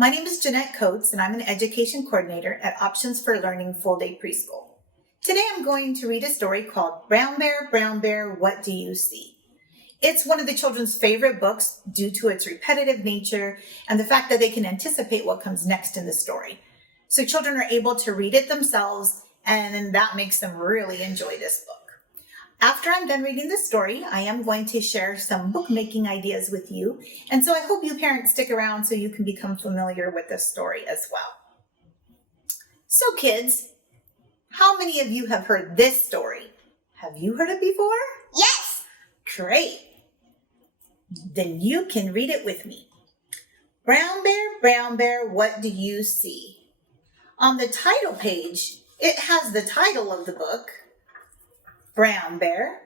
My name is Jeanette Coats, and I'm an education coordinator at Options for Learning Full Day Preschool. Today I'm going to read a story called Brown Bear, What Do You See? It's one of the children's favorite books due to its repetitive nature and the fact that they can anticipate what comes next in the story. So children are able to read it themselves, and that makes them really enjoy this book. After I'm done reading the story, I am going to share some bookmaking ideas with you. And so I hope you parents stick around so you can become familiar with the story as well. So kids, how many of you have heard this story? Have you heard it before? Yes. Great. Then you can read it with me. Brown bear, what do you see? On the title page, it has the title of the book, Brown Bear,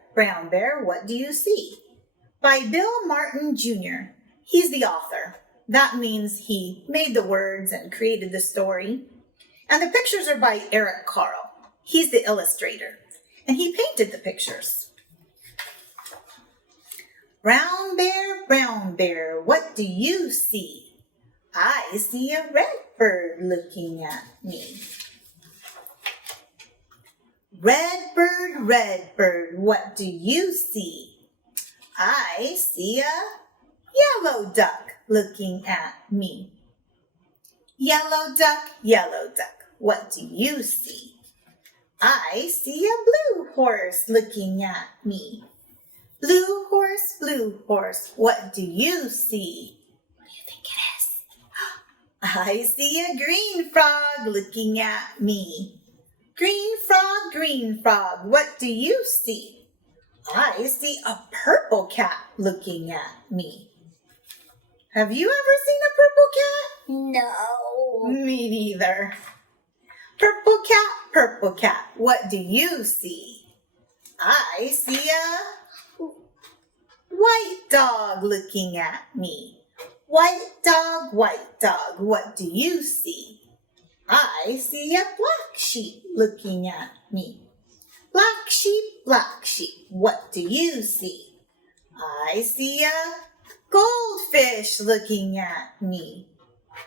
What Do You See? By Bill Martin Jr. He's the author. That means he made the words and created the story. And the pictures are by Eric Carle. He's the illustrator. And he painted the pictures. Brown bear, what do you see? I see a red bird looking at me. Red bird, what do you see? I see a yellow duck looking at me. Yellow duck, what do you see? I see a blue horse looking at me. Blue horse, what do you see? What do you think it is? I see a green frog looking at me. Green frog, what do you see? I see a purple cat looking at me. Have you ever seen a purple cat? No. Me neither. Purple cat, what do you see? I see a white dog looking at me. White dog, what do you see? I see a black sheep looking at me. Black sheep, what do you see? I see a goldfish looking at me.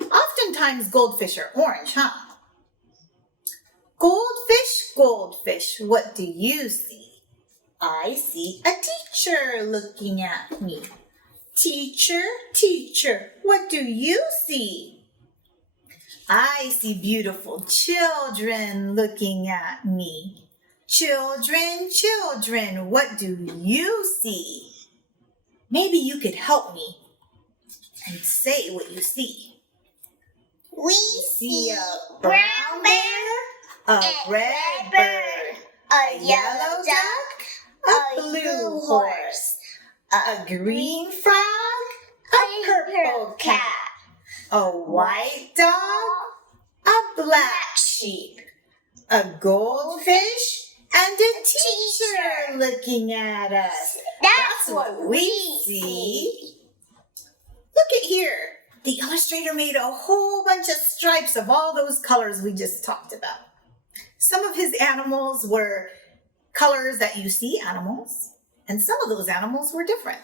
Oftentimes goldfish are orange, huh? Goldfish, what do you see? I see a teacher looking at me. Teacher, what do you see? I see beautiful children looking at me. Children, what do you see? Maybe you could help me and say what you see. We see a brown bear, a red bird, a yellow duck, a blue horse, a green frog, a purple cat, a white dog, a black sheep, a goldfish, and a teacher looking at us. That's what we see. Look at here. The illustrator made a whole bunch of stripes of all those colors we just talked about. Some of his animals were colors that you see animals, and some of those animals were different.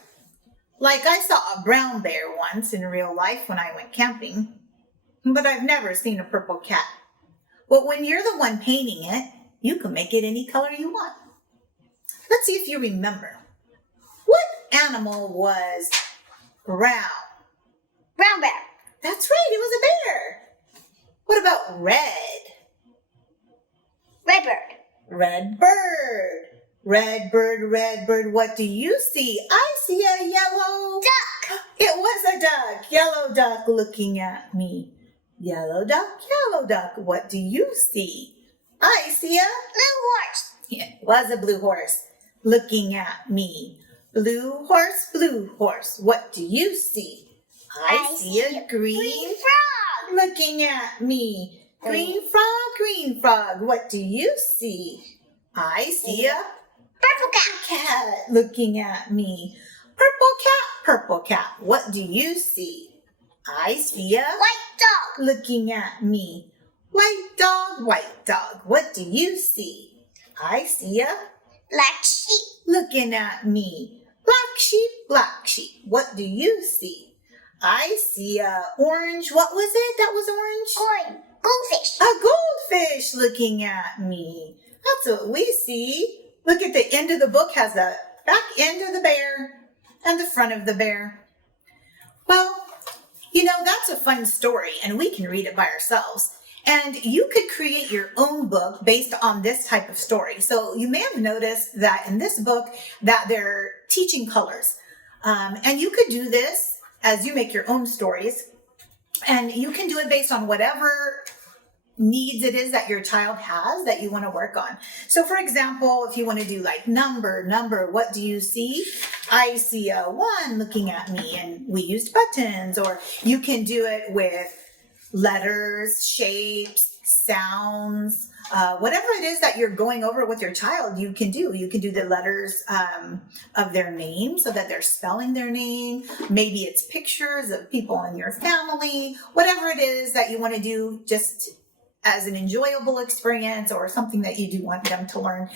Like I saw a brown bear once in real life when I went camping, but I've never seen a purple cat. But when you're the one painting it, you can make it any color you want. Let's see if you remember. What animal was brown? Brown bear. That's right, it was a bear. What about red? Red bird. Red bird, what do you see? I see a yellow duck. It was a duck, yellow duck looking at me. Yellow duck, what do you see? I see a blue horse. It was a blue horse looking at me. Blue horse, what do you see? I see a green frog looking at me. Green frog, what do you see? I see a purple cat looking at me. Purple cat, what do you see? I see a white dog looking at me. White dog, what do you see? I see a black sheep looking at me. Black sheep, what do you see? I see a orange. What was it that was orange? Orange. Goldfish. A goldfish looking at me. That's what we see. Look at the end of the book has the back end of the bear and the front of the bear. Well, you know, that's a fun story and we can read it by ourselves. And you could create your own book based on this type of story. So you may have noticed that in this book that they're teaching colors. And you could do this as you make your own stories. And you can do it based on whatever needs it is that your child has that you want to work on. So for example, if you want to do like number, what do you see? I see a 1 looking at me, and we used buttons. Or you can do it with letters, shapes, sounds, whatever it is that you're going over with your child, you can do. You can do the letters of their name so that they're spelling their name. Maybe it's pictures of people in your family, whatever it is that you want to do, just as an enjoyable experience or something that you do want them to learn.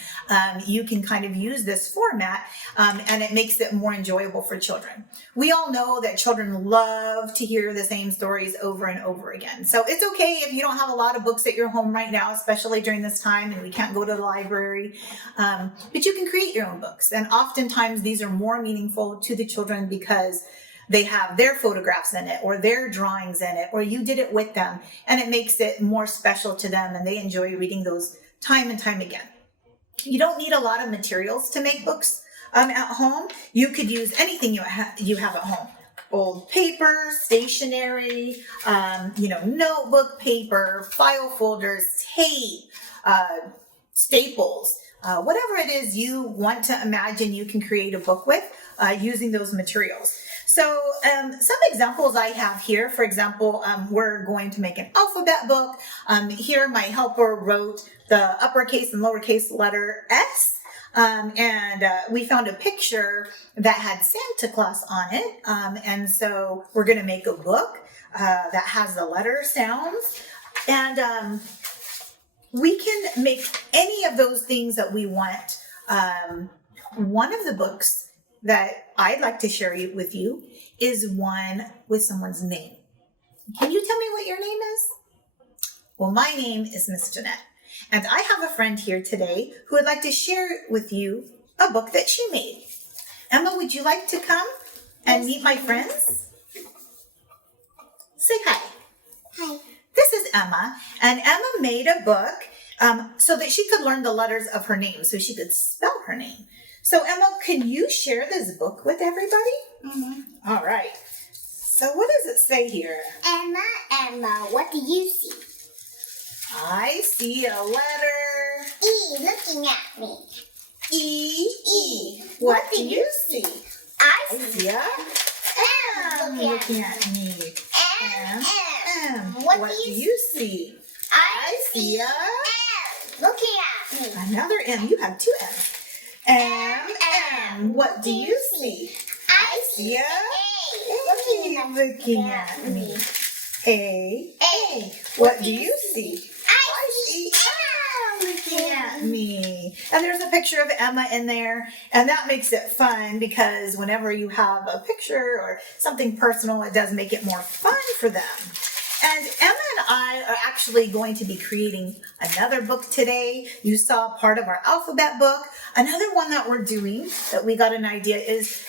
You can kind of use this format and it makes it more enjoyable for children. We all know that children love to hear the same stories over and over again. So it's okay if you don't have a lot of books at your home right now, especially during this time and we can't go to the library, but you can create your own books. And oftentimes these are more meaningful to the children because they have their photographs in it or their drawings in it, or you did it with them, and it makes it more special to them and they enjoy reading those time and time again. You don't need a lot of materials to make books at home. You could use anything you have at home. Old paper, stationery, notebook paper, file folders, tape, staples, whatever it is you want to imagine you can create a book with using those materials. So some examples I have here, for example, we're going to make an alphabet book. Here my helper wrote the uppercase and lowercase letter S. And we found a picture that had Santa Claus on it. And so we're going to make a book that has the letter sounds. And we can make any of those things that we want. One of the books that I'd like to share with you is one with someone's name. Can you tell me what your name is? Well, my name is Miss Jeanette, and I have a friend here today who would like to share with you a book that she made. Emma, would you like to come and meet my friends? Say hi. Hi. This is Emma, and Emma made a book so that she could learn the letters of her name, so she could spell her name. So Emma, can you share this book with everybody? Mm-hmm. All right. So what does it say here? Emma, what do you see? I see a letter. E looking at me. E. What do you see? I see a M looking at me. M. What do you see? I see a M looking at me. Another M. You have 2 M's. M. What do you see? I see a looking at me. A. What do you see? I see Emma looking at me. And there's a picture of Emma in there, and that makes it fun because whenever you have a picture or something personal, it does make it more fun for them. And Emma and I are actually going to be creating another book today. You saw part of our alphabet book. Another one that we're doing that we got an idea is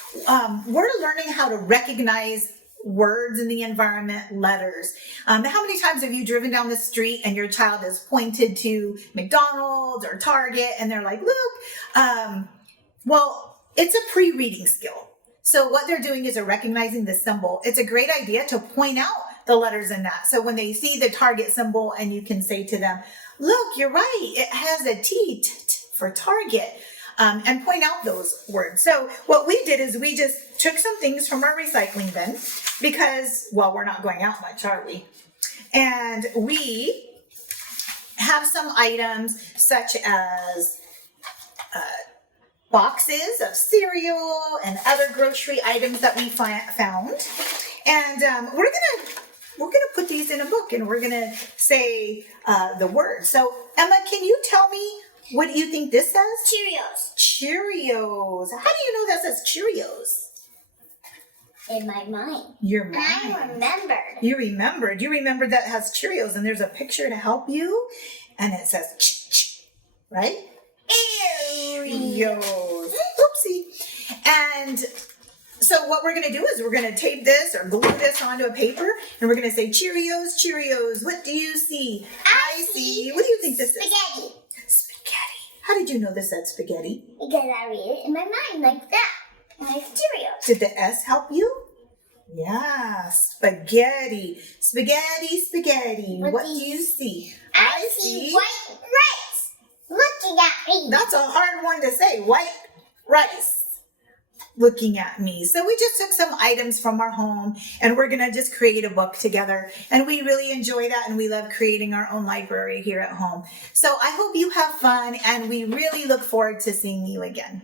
we're learning how to recognize words in the environment, letters. How many times have you driven down the street and your child is pointed to McDonald's or Target and they're like, look? Well, it's a pre-reading skill. So what they're doing is they're recognizing the symbol. It's a great idea to point out the letters in that. So when they see the Target symbol and you can say to them, look, you're right, it has a T for Target, and point out those words. So what we did is we just took some things from our recycling bin because, well, we're not going out much, are we? And we have some items such as boxes of cereal and other grocery items that we found. And we're gonna put these in a book and we're gonna say the words. So Emma, can you tell me what do you think this says? Cheerios. Cheerios. How do you know that says Cheerios? in my mind. Your And mind. I remembered. You remembered. You remembered that has Cheerios, and there's a picture to help you, and it says ch, right? Cheerios. Oopsie. And so what we're going to do is we're going to tape this or glue this onto a paper, and we're going to say Cheerios, Cheerios. What do you see? I see. What do you think this is? Spaghetti. Spaghetti. How did you know this said spaghetti? Because I read it in my mind like that. Like Cheerios. Did the S help you? Yeah, spaghetti. Spaghetti, spaghetti. What do you see? I see white rice looking at me. That's a hard one to say. White rice looking at me. So we just took some items from our home and we're going to just create a book together. And we really enjoy that, and we love creating our own library here at home. So I hope you have fun, and we really look forward to seeing you again.